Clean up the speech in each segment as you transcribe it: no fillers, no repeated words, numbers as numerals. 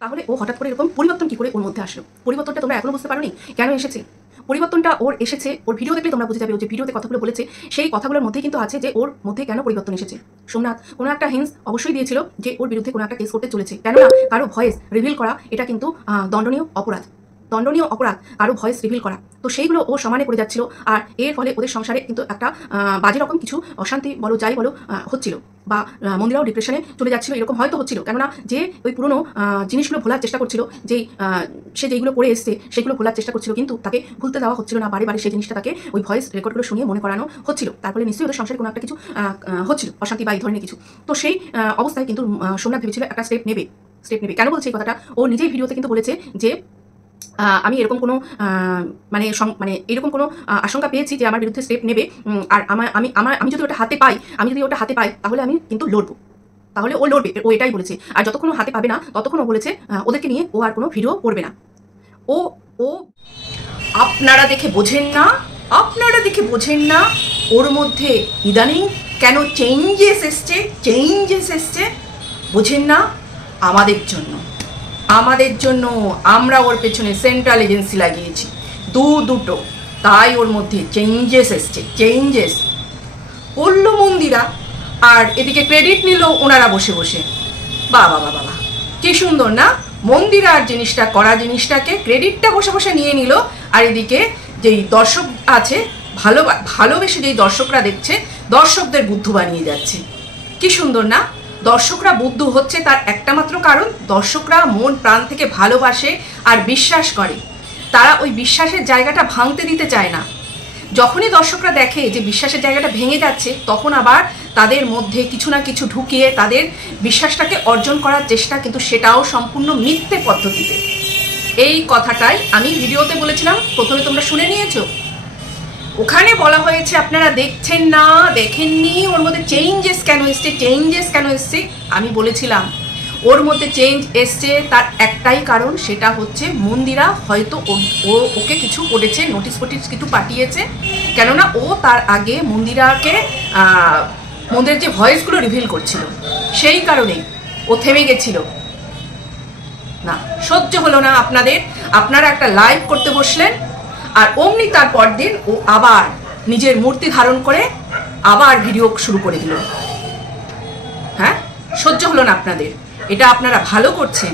তাহলে ও হঠাৎ করে এরকম পরিবর্তন কি করে ওর মধ্যে আসলো? পরিবর্তনটা তোমরা এখনো বুঝতে পারোনি কেন এসেছে? পরিবর্তনটা ওর এসেছে, ওর ভিডিও দেখলে তোমরা বুঝে যাবে। ও যে ভিডিওতে কথাগুলো বলেছে সেই কথাগুলোর মধ্যে কিন্তু আছে যে ওর মধ্যে কেন পরিবর্তন এসেছে। সোমনাথ কোনো একটা হিন্স অবশ্যই দিয়েছিল যে ওর বিরুদ্ধে কোনো একটা কেস করতে চলেছে, কেননা কারো ভয়েস রিভিল করা এটা কিন্তু দণ্ডনীয় অপরাধ, দণ্ডনীয় অপরাধ কারো ভয়েস রিভিল করা। তো সেইগুলো ও সমানে করে যাচ্ছিল, আর এর ফলে ওদের সংসারে কিন্তু একটা বাজে রকম কিছু অশান্তি বলো যাই বলো হচ্ছিল, বা মন্দিরাও ডিপ্রেশনে চলে যাচ্ছিল, এরকম হয়তো হচ্ছিল। কেননা যে ওই পুরনো জিনিসগুলো ভোলার চেষ্টা করছিল, যেই সে যেইগুলো করে এসছে সেগুলো ভোলার চেষ্টা করছিল, কিন্তু তাকে ভুলতে দেওয়া হচ্ছিল না। বারে বারে সেই জিনিসটা তাকে ওই ভয়েস রেকর্ডগুলো শুনিয়ে মনে করানো হচ্ছিল। তারপরে নিশ্চয়ই ওদের সংসারে কোনো একটা কিছু হচ্ছিল, অশান্তি বা এই ধরনের কিছু। তো সেই অবস্থায় কিন্তু সোমনাথ ভেবেছিল একটা স্টেপ নেবে। কেন বলছে এই কথাটা? ও নিজেই ভিডিওতে কিন্তু বলেছে যে আমি এরকম কোনো মানে এরকম কোনো আশঙ্কা পেয়েছি যে আমার বিরুদ্ধে স্টেপ নেবে, আর আমি যদি ওটা হাতে পাই, তাহলে আমি কিন্তু লড়বো। তাহলে ও লড়বে, ও এটাই বলেছে। আর যতক্ষণ হাতে পাবে না ততক্ষণ ও বলেছে ওদেরকে নিয়ে ও আর কোনো ভিডিও করবে না। ও ও আপনারা দেখে বোঝেন না ওর মধ্যে ইদানিং কেন চেঞ্জেস এসছে বোঝেন না? আমাদের জন্য আমরা ওর পেছনে সেন্ট্রাল এজেন্সি লাগিয়েছি দুটো, তাই ওর মধ্যে চেঞ্জেস এসছে। করলো মন্দিরা, আর এদিকে ক্রেডিট নিল ওনারা বসে বসে। বাবা কি সুন্দর না? মন্দিরা আর জিনিসটা করা জিনিসটাকে ক্রেডিটটা বসে বসে নিয়ে নিল, আর এদিকে যেই দর্শক আছে ভালোবেসে যেই দর্শকরা দেখছে, দর্শকদের বুদ্ধ বানিয়ে যাচ্ছে। কি সুন্দর না? দর্শকরা বুদ্ধ হচ্ছে তার একটা মাত্র কারণ, দর্শকরা মন প্রাণ থেকে ভালোবাসে আর বিশ্বাস করে। তারা ওই বিশ্বাসের জায়গাটা ভাঙতে দিতে চায় না। যখনই দর্শকরা দেখে যে বিশ্বাসের জায়গাটা ভেঙে যাচ্ছে, তখন আবার তাদের মধ্যে কিছু না কিছু ঢুকিয়ে তাদের বিশ্বাসটাকে অর্জন করার চেষ্টা, কিন্তু সেটাও সম্পূর্ণ মিথ্যে পদ্ধতিতে। এই কথাটাই আমি ভিডিওতে বলেছিলাম, প্রথমে তোমরা শুনে নিয়েছো। ওখানে বলা হয়েছে আপনারা দেখছেন না, দেখেননি ওর মধ্যে চেঞ্জেস কেন এসছে। আমি বলেছিলাম ওর মধ্যে চেঞ্জ এসছে তার একটাই কারণ, সেটা হচ্ছে মন্দিরা হয়তো ওকে কিছু করেছে, নোটিশ কিছু পাঠিয়েছে। কেননা ও তার আগে মন্দিরের যে ভয়েসগুলো রিভিল করছিল, সেই কারণে ও থেমে গেছিল। না, সহ্য হলো না আপনারা একটা লাইভ করতে বসলেন, আর অমনি তার পরদিন ও আবার নিজের মূর্তি ধারণ করে আবার ভিডিও শুরু করে দিল। হ্যাঁ, সহ্য হলো না আপনাদের? এটা আপনারা ভালো করছেন,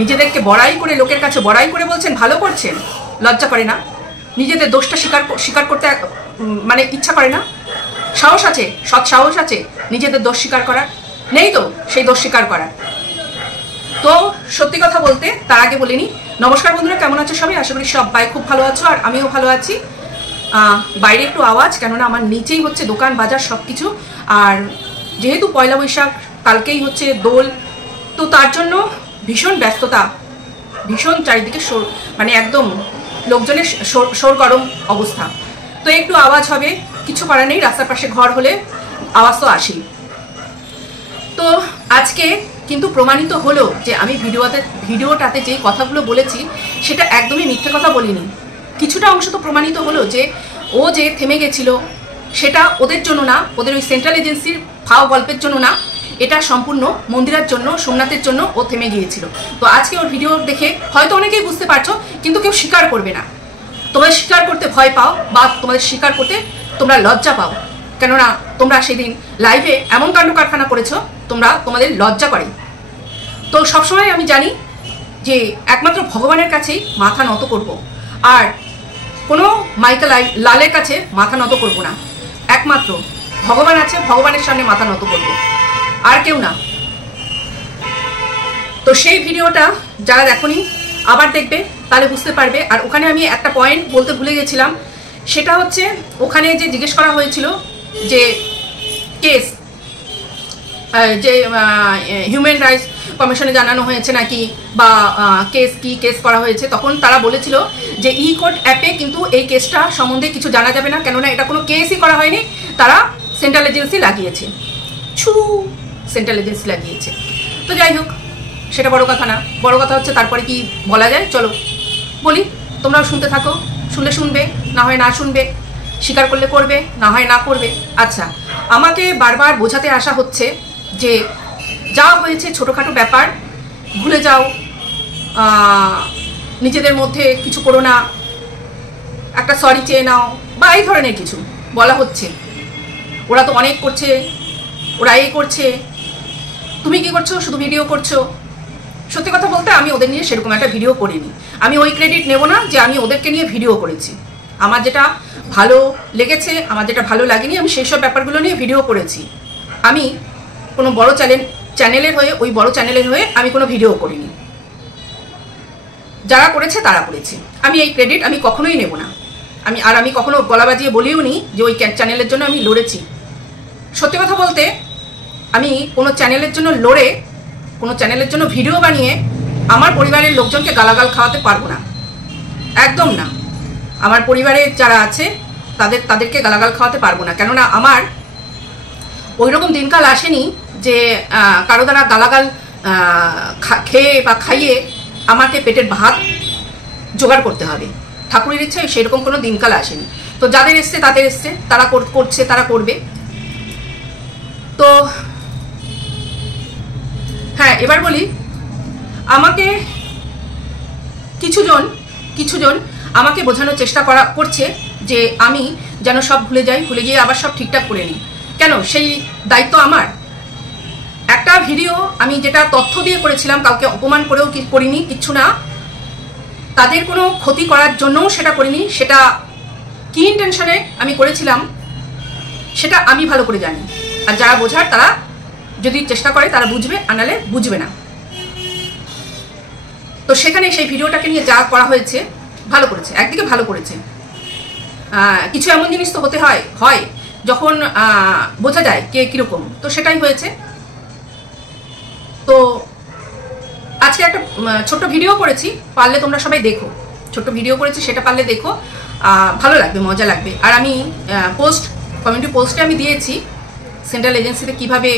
নিজেদেরকে বড়াই করে, লোকের কাছে বড়াই করে বলছেন ভালো করছেন। লজ্জা করে না? নিজেদের দোষটা স্বীকার করতে মানে ইচ্ছা করে না? সাহস আছে, সৎ সাহস আছে নিজেদের দোষ স্বীকার করার? নেই তো সেই দোষ স্বীকার করার। তো সত্যি কথা বলতে তার আগে বলিনি, নমস্কার বন্ধুরা, কেমন আছো সবাই? আশা করি সবাই খুব ভালো আছো, আর আমিও ভালো আছি। বাইরে একটু আওয়াজ, কেননা আমার নিচেই হচ্ছে দোকান বাজার সব কিছু, আর যেহেতু পয়লা বৈশাখ কালকেই হচ্ছে দোল, তো তার জন্য ভীষণ ব্যস্ততা, ভীষণ চারিদিকে মানে একদম লোকজনের সরগরম অবস্থা। তো একটু আওয়াজ হবে, কিছু করার নেই, রাস্তার পাশে ঘর হলে আওয়াজ তো আসেই। তো আজকে কিন্তু প্রমাণিত হলো যে আমি ভিডিওটাতে যেই কথাগুলো বলেছি সেটা একদমই মিথ্যে কথা বলিনি। কিছুটা অংশ তো প্রমাণিত হলো যে ও যে থেমে গেছিল সেটা ওদের জন্য না, ওদের ওই সেন্ট্রাল এজেন্সির ফাও গল্পের জন্য না, এটা সম্পূর্ণ মন্দিরার জন্য, সোমনাথের জন্য ও থেমে গিয়েছিল। তো আজকে ওর ভিডিও দেখে হয়তো অনেকেই বুঝতে পারছো, কিন্তু কেউ স্বীকার করবে না। তোমাদের স্বীকার করতে ভয় পাও, বা তোমাদের স্বীকার করতে তোমরা লজ্জা পাও, কেননা তোমরা সেদিন লাইভে এমন কাণ্ড কারখানা করেছো, তোমাদের লজ্জা করে। তো সবসময় আমি জানি যে একমাত্র ভগবানের কাছেই মাথা নত করব, আর কোনো মাইকেল লালের কাছে মাথা নত করব না। একমাত্র ভগবান আছে, ভগবানের সামনে মাথা নত করব, আর কেউ না। তো সেই ভিডিওটা যারা দেখোনি আবার দেখবে, তাহলে বুঝতে পারবে। আর ওখানে আমি একটা পয়েন্ট বলতে ভুলে গেছিলাম, সেটা হচ্ছে ওখানে যে জিজ্ঞেস করা হয়েছিল যে কেস, যে হিউম্যান রাইটস কমিশনে জানানো হয়েছে নাকি, বা কেস করা হয়েছে, তখন তারা বলেছিল যে ই কোর্ট অ্যাপে কিন্তু এই কেসটা সম্বন্ধে কিছু জানা যাবে না, কেননা এটা কোনো কেসই করা হয়নি, তারা সেন্ট্রাল এজেন্সি লাগিয়েছে। সেন্ট্রাল এজেন্সি লাগিয়েছে। তো যাই হোক, সেটা বড় কথা না, বড় কথা হচ্ছে তারপরে কি বলা যায়। চলো বলি, তোমরাও শুনতে থাকো, শুনলে শুনবে, না হয় না শুনবে, স্বীকার করলে করবে, না হয় না করবে। আচ্ছা, আমাকে বারবার বোঝাতে আসা হচ্ছে যে যা হয়েছে ছোটোখাটো ব্যাপার, ভুলে যাও, নিজেদের মধ্যে কিছু করো না, একটা সরি চেয়ে নাও বা এই ধরনের কিছু বলা হচ্ছে। ওরা তো অনেক করছে, ওরা এই করছে, তুমি কি করছো, শুধু ভিডিও করছো। সত্যি কথা বলতে আমি ওদের নিয়ে সেরকম একটা ভিডিও করিনি। আমি ওই ক্রেডিট নেব না যে আমি ওদেরকে নিয়ে ভিডিও করেছি। আমার যেটা ভালো লেগেছে, আমার যেটা ভালো লাগেনি, আমি সেই সব ব্যাপারগুলো নিয়ে ভিডিও করেছি। আমি কোনো বড় চ্যানেলের হয়ে, ওই বড় চ্যানেলের হয়ে আমি কোনো ভিডিও করিনি। যারা করেছে তারা করেছে, আমি এই ক্রেডিট আমি কখনোই নেব না। আমি কখনো গলা বাজিয়ে বলিও নি যে ওই চ্যানেলের জন্য আমি লড়েছি। সত্যি কথা বলতে আমি কোনো চ্যানেলের জন্য লড়ে, কোনো চ্যানেলের জন্য ভিডিও বানিয়ে আমার পরিবারের লোকজনকে গালাগাল খাওয়াতে পারবো না, একদম না। আমার পরিবারের যারা আছে তাদেরকে গালাগাল খাওয়াতে পারবো না। কেননা আমার ওই রকম দিনকাল আসেনি যে কারো দ্বারা গালাগাল খেয়ে বা খাইয়ে আমাকে পেটের ভাত জোগাড় করতে হবে। ঠাকুরের ইচ্ছায় সেরকম কোনো দিনকাল আসেনি। তো যাদের এসছে তাদের এসছে, তারা করছে, তারা করবে। তো হ্যাঁ, এবার বলি, আমাকে কিছুজন আমাকে বোঝানোর চেষ্টা করছে যে আমি যেন সব ভুলে যাই, ভুলে গিয়ে আবার সব ঠিকঠাক করে নিই। কেন? সেই দায়িত্ব আমার। একটা ভিডিও আমি যেটা তথ্য দিয়ে করেছিলাম, কাউকে অপমান করেও করিনি, কিচ্ছু না, তাদের কোনো ক্ষতি করার জন্যও সেটা করিনি। সেটা কি ইন্টেনশনে আমি করেছিলাম সেটা আমি ভালো করে জানি। আর যারা বোঝার তারা যদি চেষ্টা করে তারা বুঝবে, আনালে বুঝবে না। তো সেখানে সেই ভিডিওটাকে নিয়ে যা করা হয়েছে ভালো করেছে, একদিকে ভালো করেছে। কিছু এমন জিনিস তো হতে হয় যখন বোঝা যায় কে কীরকম, তো সেটাই হয়েছে। তো আজকে একটা ছোট্ট ভিডিও করেছি, পারলে তোমরা সবাই দেখো। ছোট্ট ভিডিও করেছি, সেটা পারলে দেখো, ভালো লাগবে, মজা লাগবে। আর আমি কমিউনিটি পোস্টে আমি দিয়েছি সেন্ট্রাল এজেন্সিতে কিভাবে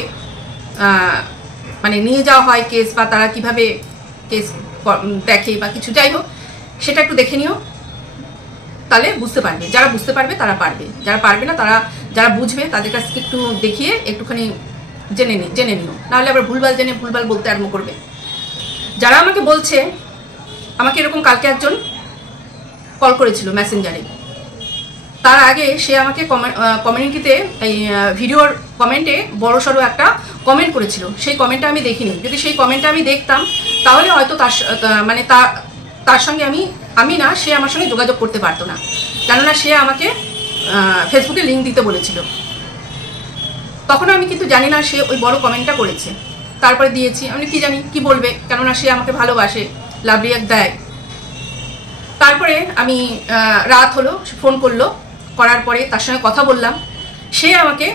মানে নিয়ে যাওয়া হয় কেস, বা তারা কিভাবে কেস দেখে বা কিছু, যাই হোক সেটা একটু দেখে নিও, তাহলে বুঝতে পারবে। যারা বুঝতে পারবে তারা পারবে, যারা পারবে না তারা, যারা বুঝবে তাদের কাছে একটু দেখিয়ে একটুখানি জেনে নিও, নাহলে আবার ভুলভাল জেনে ভুলভাল বলতে আরম্ভ করবে। যারা আমাকে বলছে, আমাকে এরকম কালকে একজন কল করেছিল মেসেঞ্জারে। তার আগে সে আমাকে কমিউনিটিতে এই ভিডিওর কমেন্টে বড়সড় একটা কমেন্ট করেছিল। সেই কমেন্টটা আমি দেখিনি। যদি সেই কমেন্টটা আমি দেখতাম তাহলে হয়তো তার সঙ্গে আমি না, সে আমার সঙ্গে যোগাযোগ করতে পারতো না। কেননা সে আমাকে ফেসবুকে লিঙ্ক দিতে বলেছিল। তখন আমি কিন্তু জানি না সে ওই বড় কমেন্টটা করেছে। তারপরে দিয়েছি, আমি কি জানি কি বলবে, কেননা সে আমাকে ভালোবাসে, লাভ রিয়াক্ট দেয়। তারপরে আমি রাত হলো, ফোন করলো, করার পরে তার সঙ্গে কথা বললাম। সে আমাকে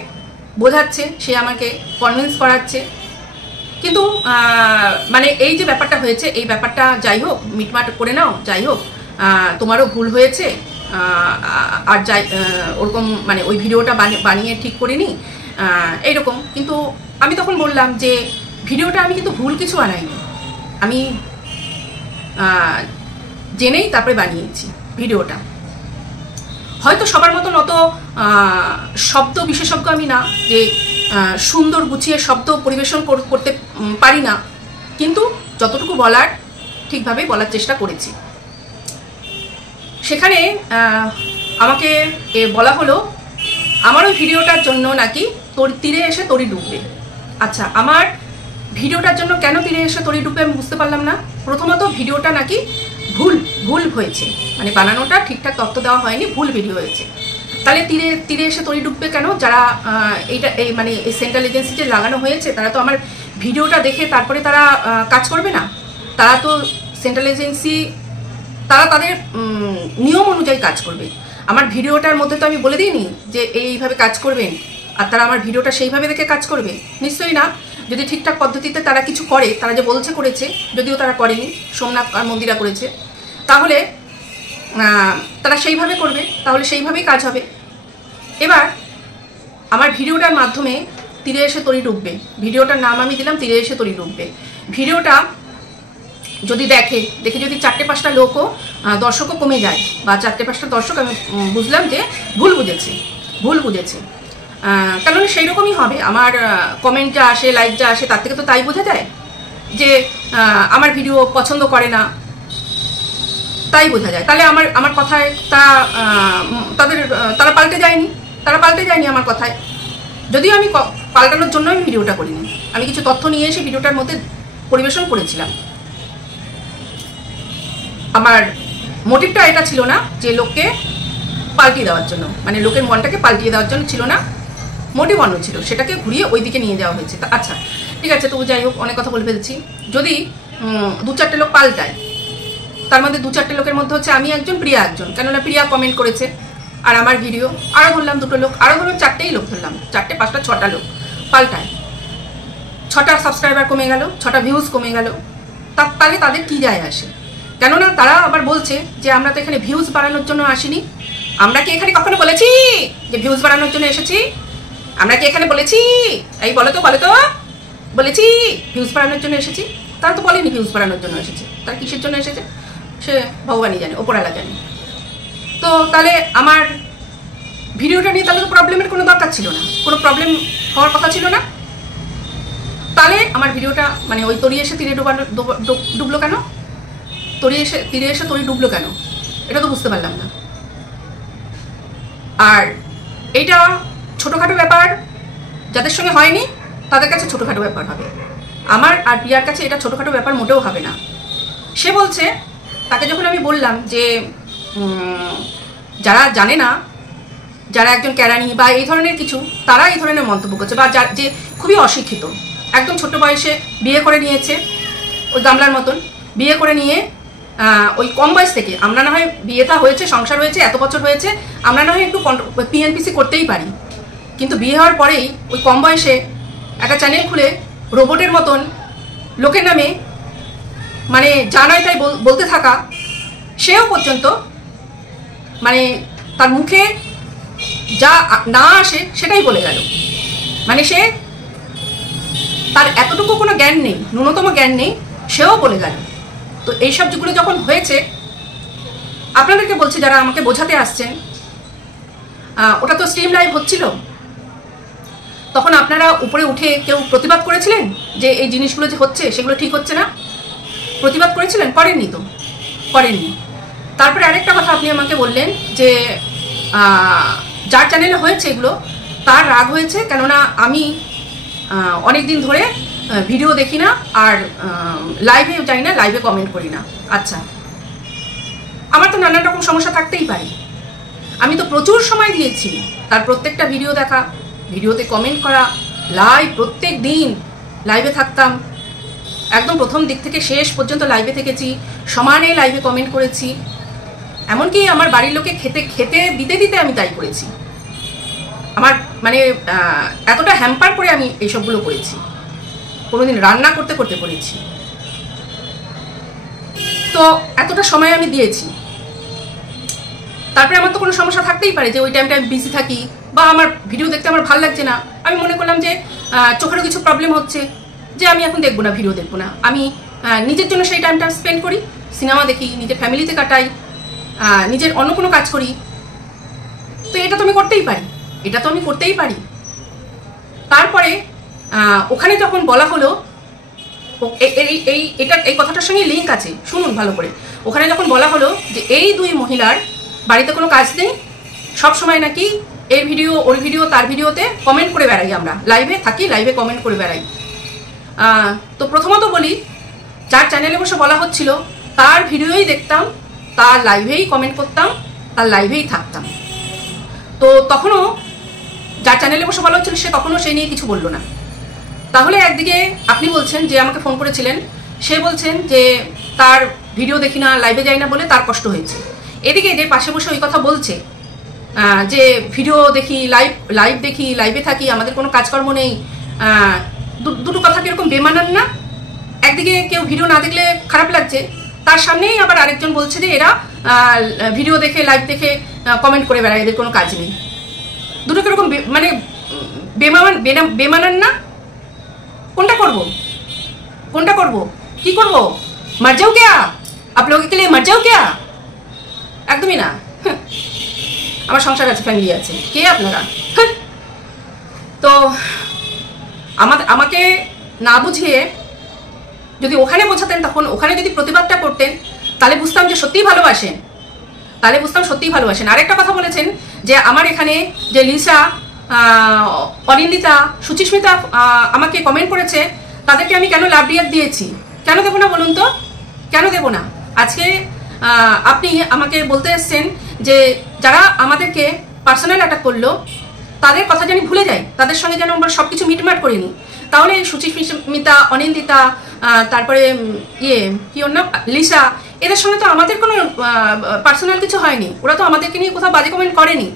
বোঝাচ্ছে, সে আমাকে কনভিন্স করাচ্ছে। কিন্তু মানে এই যে ব্যাপারটা হয়েছে, এই ব্যাপারটা যাই হোক, মিটমাট করে নাও, যাই হোক, তোমারও ভুল হয়েছে, আর যাই ওরকম মানে ওই ভিডিওটা বানিয়ে ঠিক করিনি এইরকম। কিন্তু আমি তখন বললাম যে ভিডিওটা আমি কিন্তু ভুল কিছু বানাইনি, আমি জেনেই তারপরে বানিয়েছি ভিডিওটা। হয়তো সবার মতন অত শব্দ বিশেষজ্ঞ আমি না যে সুন্দর গুছিয়ে শব্দ পরিবেশন করতে পারি না, কিন্তু যতটুকু বলার ঠিকভাবে বলার চেষ্টা করেছি। সেখানে আমাকে বলা হলো আমার ওই ভিডিওটার জন্য নাকি তীরে এসে তরি ডুববে। আচ্ছা, আমার ভিডিওটার জন্য কেন তীরে এসে তরি ডুববে আমি বুঝতে পারলাম না। প্রথমত ভিডিওটা নাকি ভুল হয়েছে, মানে বানানোটা ঠিকঠাক তথ্য দেওয়া হয়নি, ভুল ভিডিও হয়েছে। তাহলে তীরে এসে তরি ডুববে কেন? যারা এই মানে এই সেন্ট্রাল এজেন্সি যে লাগানো হয়েছে তারা তো আমার ভিডিওটা দেখে তারপরে তারা কাজ করবে না। তারা তো সেন্ট্রাল এজেন্সি, তারা তাদের নিয়ম অনুযায়ী কাজ করবে। আমার ভিডিওটার মধ্যে তো আমি বলে দিইনি যে এইভাবে কাজ করবেন, আর তারা আমার ভিডিওটা সেইভাবে দেখে কাজ করবে, নিশ্চয়ই না। যদি ঠিকঠাক পদ্ধতিতে তারা কিছু করে, তারা যে বলছে করেছে, যদিও তারা করেনি, সোমনাথ আর মন্দিরা করেছে, তাহলে তারা সেইভাবে করবে, তাহলে সেইভাবেই কাজ হবে। এবার আমার ভিডিওটার মাধ্যমে তীরে এসে তরি ডুববে, ভিডিওটার নাম আমি দিলাম তীরে এসে তরি ডুববে। ভিডিওটা যদি দেখে যদি 4-5টা লোকও দর্শকও কমে যায়, বা 4-5টা দর্শক, আমি বুঝলাম যে ভুল বুঝেছে। কারণ সেই রকমই হবে। আমার কমেন্ট যা আসে, লাইক যা আসে, তার থেকে তো তাই বোঝা যায়। যে আমার ভিডিও পছন্দ করে না, তাই বোঝা যায়। তাহলে আমার কথায় তারা পাল্টে যায়নি, আমার কথায়। যদিও আমি পাল্টানোর জন্য আমি ভিডিওটা করিনি, আমি কিছু তথ্য নিয়ে এসে ভিডিওটার মধ্যে পরিবেশন করেছিলাম। আমার মোটিভটা এটা ছিল না যে লোককে পাল্টিয়ে দেওয়ার জন্য, মানে লোকের মনটাকে পাল্টিয়ে দেওয়ার জন্য ছিল না, মোটিভ অন্য ছিল, সেটাকে ঘুরিয়ে ওই দিকে নিয়ে যাওয়া হয়েছে। আচ্ছা ঠিক আছে, তবু যাই হোক, অনেক কথা বলে ফেলছি। যদি 2-4টে লোক পাল্টায়, তার মধ্যে 2-4টে লোকের মধ্যে হচ্ছে আমি একজন, প্রিয়া একজন, কেননা প্রিয়া কমেন্ট করেছে আর আমার ভিডিও, আরও ধরলাম 2টো লোক, আরও ধরলাম 4টেই লোক, ধরলাম 4টে 5টা 6টা লোক পাল্টায়, 6টা সাবস্ক্রাইবার কমে গেল, 6টা ভিউজ কমে গেল, তাহলে তাদের কি যায় আসে? কেননা তারা আবার বলছে যে আমরা তো এখানে ভিউজ বাড়ানোর জন্য আসিনি। আমরা কি এখানে কখনো বলেছি যে ভিউজ বাড়ানোর জন্য এসেছি? আমরা কি এখানে বলেছি? এই বলো তো বলেছি ভিউজ বাড়ানোর জন্য এসেছি? তারা তো বলেনি ভিউজ বাড়ানোর জন্য এসেছে। তারা কিসের জন্য এসেছে সে ভগবানই জানে, ওপরওয়ালা জানে। তো তাহলে আমার ভিডিওটা নিয়ে তাহলে তো প্রবলেমের কোনো দরকার ছিল না, কোনো প্রবলেম হওয়ার কথা ছিল না। তাহলে আমার ভিডিওটা মানে ওই তরি এসে তীরে ডুবলো কেন? তীরে এসে তরি ডুবলো কেন? এটা তো বুঝতে পারলাম না। আর এইটা ছোটোখাটো ব্যাপার যাদের সঙ্গে হয়নি তাদের কাছে ছোটোখাটো ব্যাপার হবে, আমার আর প্রিয়ার কাছে এটা ছোটোখাটো ব্যাপার মোটেও হবে না। সে বলছে, তাকে যখন আমি বললাম যে যারা জানে না, যারা একজন কেরানি বা এই ধরনের কিছু, তারা এই ধরনের মন্তব্য করছে, বা যে খুবই অশিক্ষিত, একদম ছোট বয়সে বিয়ে করে নিয়েছে, ওই গামলার মতন বিয়ে করে নিয়ে ওই কম বয়স থেকে, আমরা না হয় বিয়েটা হয়েছে, সংসার হয়েছে, এত বছর হয়েছে, আমরা না হয় একটু পিএনপিসি করতেই পারি, কিন্তু বিয়ে হওয়ার পরেই ওই কম বয়সে একটা চ্যানেল খুলে রোবটের মতন লোকের নামে মানে যা নয় তাই বলতে থাকা, সেও পর্যন্ত মানে তার মুখে যা না আসে সেটাই বলে গেল। মানে সে তার এতটুকু কোনো জ্ঞান নেই, ন্যূনতম জ্ঞান নেই, সেও বলে গেল। তো এইসব যেগুলো যখন হয়েছে, আপনাদেরকে বলছি যারা আমাকে বোঝাতে আসছেন, ওটা তো স্ট্রিম লাইভ হচ্ছিল, তখন আপনারা উপরে উঠে কেউ প্রতিবাদ করেছিলেন যে এই জিনিসগুলো যে হচ্ছে সেগুলো ঠিক হচ্ছে না? প্রতিবাদ করেছিলেন? করেননি তো, করেননি। তারপরে আরেকটা কথা আপনি আমাকে বললেন যে যার চ্যানেলে হয়েছে এগুলো তার রাগ হয়েছে, কেননা আমি অনেক দিন ধরে ভিডিও দেখি না আর লাইভে যাই না, লাইভে কমেন্ট করি না। আচ্ছা, আমার তো নানান রকম সমস্যা থাকতেই পারে, আমি তো প্রচুর সময় দিয়েছি তার প্রত্যেকটা ভিডিও দেখা, ভিডিওতে কমেন্ট করা, লাইভ প্রত্যেক দিন লাইভে থাকতাম, একদম প্রথম দিক থেকে শেষ পর্যন্ত লাইভে থেকেছি, সমানে লাইভে কমেন্ট করেছি, এমনকি আমার বাড়ির লোকে খেতে দিতে আমি তাই করেছি। আমার মানে এতটা হ্যাম্পার করে আমি এইসবগুলো করেছি, কোনোদিন রান্না করতে করেছি। তো এতটা সময় আমি দিয়েছি, তারপরে আমার তো কোনো সমস্যা থাকতেই পারে যে ওই টাইমটা আমি বিজি থাকি, বা আমার ভিডিও দেখতে আমার ভালো লাগছে না, আমি মনে করলাম যে চোখেরও কিছু প্রবলেম হচ্ছে, যে আমি এখন দেখবো না, ভিডিও দেখবো না, আমি নিজের জন্য সেই টাইমটা স্পেন্ড করি, সিনেমা দেখি, নিজের ফ্যামিলিতে কাটাই, নিজের অন্য কোনো কাজ করি। তো এটা তো আমি করতেই পারি, তারপরে ওখানে যখন বলা হলো, এই কথাটার সঙ্গে লিঙ্ক আছে, শুনুন ভালো করে। ওখানে যখন বলা হলো যে এই দুই মহিলার বাড়িতে কোনো কাজ নেই, সব সময় নাকি এর ভিডিও ওর ভিডিও তার ভিডিওতে কমেন্ট করে বেড়াই, আমরা লাইভে থাকি, লাইভে কমেন্ট করে বেড়াই। তো প্রথমত বলি, যার চ্যানেলে বসে বলা হচ্ছিল তার ভিডিওই দেখতাম, তার লাইভেই কমেন্ট করতাম, তার লাইভেই থাকতাম। তো তখনও যার চ্যানেলে বসে বলা হচ্ছিল সে তখনও সেই নিয়ে কিছু বললো না। তাহলে একদিকে আপনি বলছেন, যে আমাকে ফোন করেছিলেন, সে বলছেন যে তার ভিডিও দেখি না, লাইভে যাই না বলে তার কষ্ট হয়েছে। এদিকে যে পাশে বসে ওই কথা বলছে যে ভিডিও দেখি, লাইভ দেখি, লাইভে থাকি, আমাদের কোনো কাজকর্ম নেই, দুটো কথা কিরকম বেমানান না? একদিকে কেউ ভিডিও না দেখলে খারাপ লাগছে, তার সামনেই আবার আরেকজন বলছে যে এরা ভিডিও দেখে, লাইভ দেখে কমেন্ট করে বেড়ায়, এদের কোনো কাজ নেই। দুটো কিরকম মানে বেমানান না? কোনটা করব? কি করব? মর যাও क्या? आप लोगों के लिए मर जाओ क्या? একদমই না। আমার সংসার আছে, ফ্যামিলি আছে, কে আপনারা? তো আমাকে না বুঝিয়ে যদি ওখানে বোঝাতেন, তখন ওখানে যদি প্রতিবাদটা করতেন, তাহলে বুঝতাম যে সত্যিই ভালোবাসেন, আরেকটা কথা বলেছেন যে আমার এখানে যে লিসা, অনিন্দিতা, সুচিস্মিতা আমাকে কমেন্ট করেছে, তাদেরকে আমি কেন লাভ রিয়াক্ট দিয়েছি। কেন দেবো না বলুন তো, কেন দেবো না? আজকে আপনি আমাকে বলতে এসছেন যে যারা আমাদেরকে পার্সোনাল অ্যাটাক করলো তাদের কথা জানি ভুলে যাই, তাদের সঙ্গে যেন আমরা সব কিছু মিটমাট করে নিই। তাহলে সুচিস্মিতা, অনিন্দিতা, তারপরে কি ওর নাম, লিসা, এদের সঙ্গে তো আমাদের কোনো পার্সোনাল কিছু হয়নি, ওরা তো আমাদেরকে নিয়ে কোথাও বাজে কমেন্ট করেনি।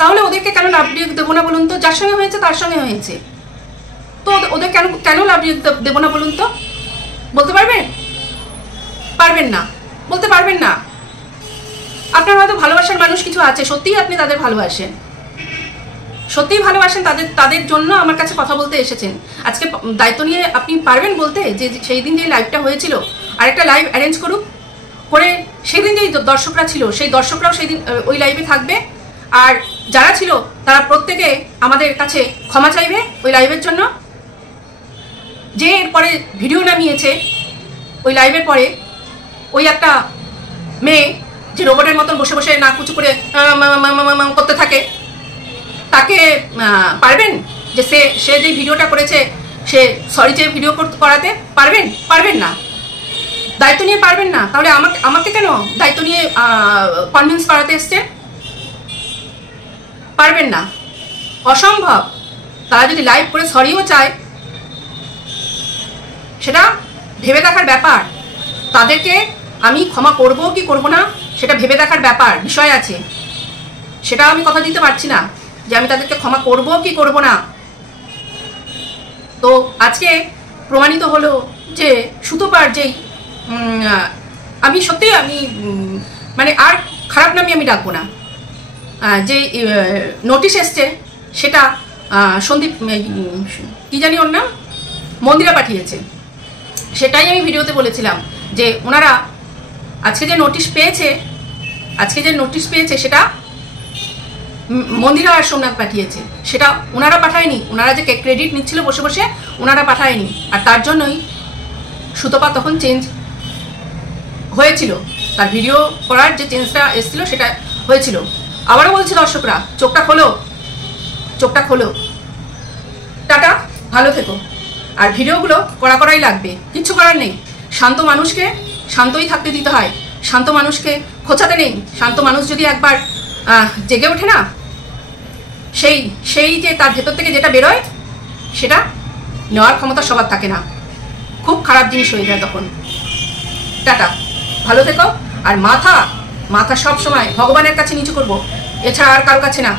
তাহলে ওদেরকে কেন লাভ রিয়াক্ট দেবো না বলুন তো? যার সঙ্গে হয়েছে তার সঙ্গে হয়েছে, তো ওদের কেন লাভ রিয়াক্ট দেবো না বলুন তো? বলতে পারবেন? পারবেন না, বলতে পারবেন না। আপনার হয়তো ভালোবাসার মানুষ কিছু আছে, সত্যিই আপনি তাদের ভালোবাসেন, তাদের জন্য আমার কাছে কথা বলতে এসেছেন। আজকে দায়িত্ব নিয়ে আপনি পারবেন বলতে যে সেই দিন যে লাইভটা হয়েছিল আরেকটা লাইভ অ্যারেঞ্জ করুক, করে সেদিন যেই দর্শকরা ছিল সেই দর্শকরাও সেই দিন ওই লাইভে থাকবে, আর যারা ছিল তারা প্রত্যেকে আমাদের কাছে ক্ষমা চাইবে ওই লাইভের জন্য। যে এরপরে ভিডিও নামিয়েছে ওই লাইভের পরে, ওই একটা মেয়ে যে রোবটের মতন বসে বসে নাক উঁচু করে করতে থাকে, তাকে পারবেন যে সে যে ভিডিওটা করেছে সে সরি যে ভিডিও করাতে পারবেন না? দায়িত্ব নিয়ে পারবেন না? তাহলে আমাকে কেন দায়িত্ব নিয়ে কনভিন্স করাতে এসছেন? পারবেন না, অসম্ভব। তারা যদি লাইভ করে সরিও চায়, সেটা ভেবে দেখার ব্যাপার। তাদেরকে আমি ক্ষমা করব কি করব না সেটা ভেবে দেখার বিষয় আছে, সেটা আমি কথা দিতে পারছি না যে আমি তাদেরকে ক্ষমা করব কি করব না। তো আজকে প্রমাণিত হলো যে সুতোপার যেই আমি মানে আর খারাপ নামে আমি ডাকবো না, যে নোটিশ এসছে সেটা সন্দীপ কি জানি ওর নাম, মন্দিরা পাঠিয়েছে। সেটাই আমি ভিডিওতে বলেছিলাম যে ওনারা আজকে যে নোটিশ পেয়েছে সেটা মন্দিরা আর সোমনাথ পাঠিয়েছে, সেটা ওনারা পাঠায়নি। ওনারা যে ক্রেডিট নিচ্ছিল বসে বসে, ওনারা পাঠায়নি। আর তার জন্যই সুতপা তখন চেঞ্জ হয়েছিল, তার ভিডিও করার যে চেঞ্জটা এসেছিল সেটা হয়েছিল। আবারও বলছি দর্শকরা, চোখটা খোলো, টাটা, ভালো থেকো। আর ভিডিওগুলো করাই লাগবে, কিচ্ছু করার নেই। শান্ত মানুষকে শান্তই থাকতে দিতে হয়, শান্ত মানুষকে খোঁচাতে নেই। শান্ত মানুষ যদি একবার জেগে ওঠে না, সেই যে তার ভেতর থেকে যেটা বেরোয় সেটা নেওয়ার ক্ষমতা সবার থাকে না, খুব খারাপ জিনিস হয়ে যায় তখন। টাটা, ভালো থেকো। আর মাথা সব সময় ভগবানের কাছে নিচু করবো, এছাড়া আর কারো কাছে না।